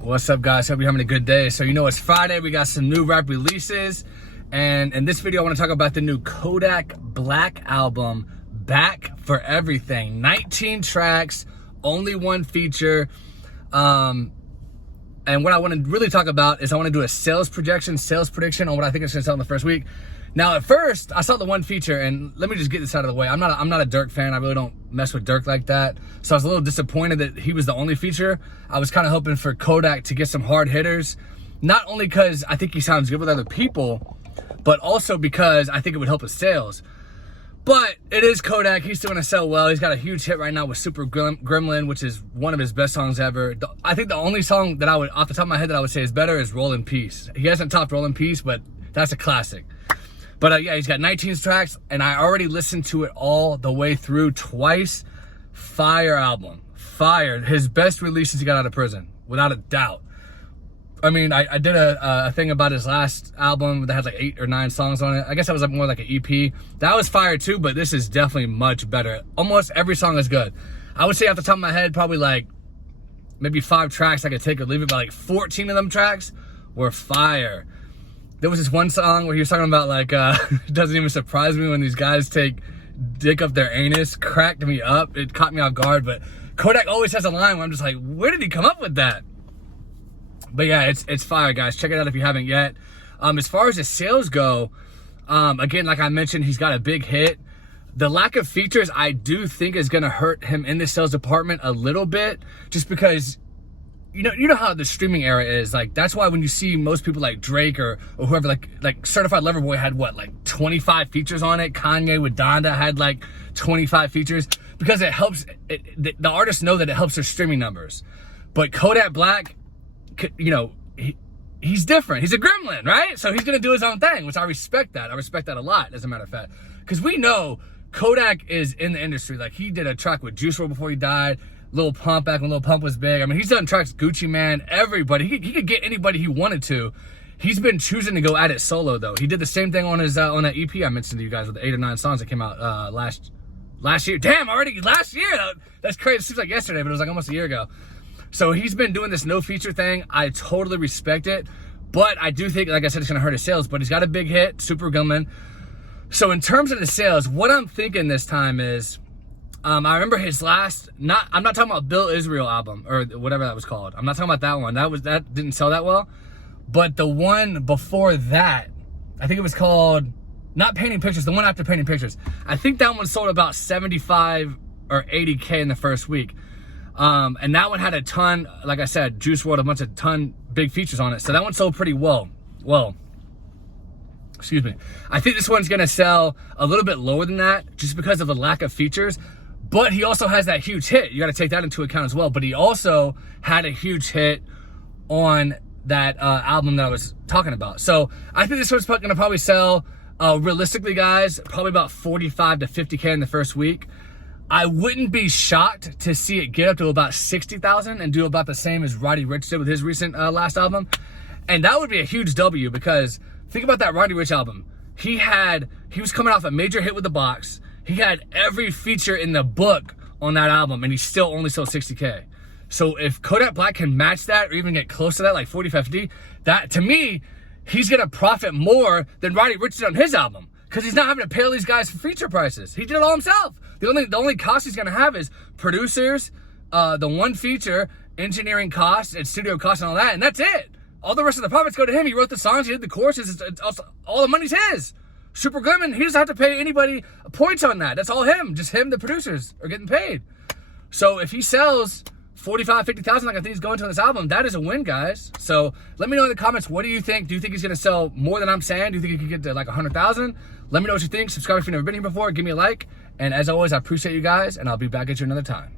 What's up, guys? Hope you're having a good day. So you know it's Friday, we got some new rap releases, and in this video I want to talk about the new Kodak Black album, Back for Everything. 19 tracks, only one feature. And what I want to really talk about is I want to do a sales prediction on what I think it's going to sell in the first week. Now, at first, I saw the one feature, and let me just get this out of the way. I'm not a Dirk fan. I really don't mess with Dirk like that. So I was a little disappointed that he was the only feature. I was kind of hoping for Kodak to get some hard hitters, not only because I think he sounds good with other people, but also because I think it would help his sales. But it is Kodak. He's still going to sell well. He's got a huge hit right now with Super Gremlin, which is one of his best songs ever. I think the only song that I would, off the top of my head, that I would say is better is Roll in Peace. He hasn't topped Roll in Peace, but that's a classic. But yeah, he's got 19 tracks, and I already listened to it all the way through twice. Fire album. Fire. His best release since he got out of prison, without a doubt. I mean, I did a thing about his last album that had like 8 or 9 songs on it. I guess that was more like an EP. That was fire too, but this is definitely much better. Almost every song is good. I would say off the top of my head, probably like maybe 5 tracks I could take or leave it, but like 14 of them tracks were fire. There was this one song where he was talking about like, it doesn't even surprise me when these guys take dick up their anus. Cracked me up. It caught me off guard, but Kodak always has a line where I'm just like, where did he come up with that? But yeah, it's fire, guys. Check it out if you haven't yet. As far as the sales go, again, like I mentioned, he's got a big hit. The lack of features, I do think, is going to hurt him in the sales department a little bit, just because you know how the streaming era is. Like, that's why when you see most people like Drake or whoever, like Certified Lover Boy had what, like 25 features on it. Kanye with Donda had like 25 features, because it helps the artists know that it helps their streaming numbers. But Kodak Black, you know, he's different. He's a gremlin, right? So he's gonna do his own thing, which I respect that. I respect that a lot, as a matter of fact, because we know Kodak is in the industry. Like, he did a track with Juice WRLD before he died. Lil Pump, back when Lil Pump was big. I mean, he's done tracks with Gucci Mane, everybody. He could get anybody he wanted to. He's been choosing to go at it solo, though. He did the same thing on his on that EP I mentioned to you guys with the 8 or 9 songs that came out last year. Damn, already last year. That's crazy. It seems like yesterday, but it was like almost a year ago. So he's been doing this no feature thing. I totally respect it, but I do think, like I said, it's gonna hurt his sales. But he's got a big hit, Super Gremlin. So in terms of the sales, what I'm thinking this time is, I remember his last, I'm not talking about Bill Israel album or whatever that was called. I'm not talking about that one. That didn't sell that well. But the one before that, I think it was called, not Painting Pictures, the one after Painting Pictures. I think that one sold about 75 or 80K in the first week. And that one had a ton, like I said, Juice WRLD, a ton big features on it. So that one sold pretty well. Excuse me. I think this one's gonna sell a little bit lower than that, just because of a lack of features. But he also has that huge hit. You got to take that into account as well. But he also had a huge hit on that album that I was talking about. So I think this one's going to probably sell, realistically, guys, probably about 45 to 50K in the first week. I wouldn't be shocked to see it get up to about 60,000 and do about the same as Roddy Ricch did with his recent last album. And that would be a huge W, because think about that Roddy Ricch album. He was coming off a major hit with The Box. He had every feature in the book on that album, and he still only sold 60K. So if Kodak Black can match that or even get close to that, like 40, 50, that, to me, he's going to profit more than Roddy Ricch did on his album, because he's not having to pay all these guys for feature prices. He did it all himself. The only cost he's going to have is producers, the one feature, engineering costs, and studio costs and all that, and that's it. All the rest of the profits go to him. He wrote the songs, he did the choruses, all the money's his. Super Gremlin, he doesn't have to pay anybody points on that. That's all him. Just him, the producers, are getting paid. So if he sells 45, 50,000 like I think he's going to on this album, that is a win, guys. So let me know in the comments, what do you think? Do you think he's going to sell more than I'm saying? Do you think he could get to like 100,000? Let me know what you think. Subscribe if you've never been here before. Give me a like. And as always, I appreciate you guys, and I'll be back at you another time.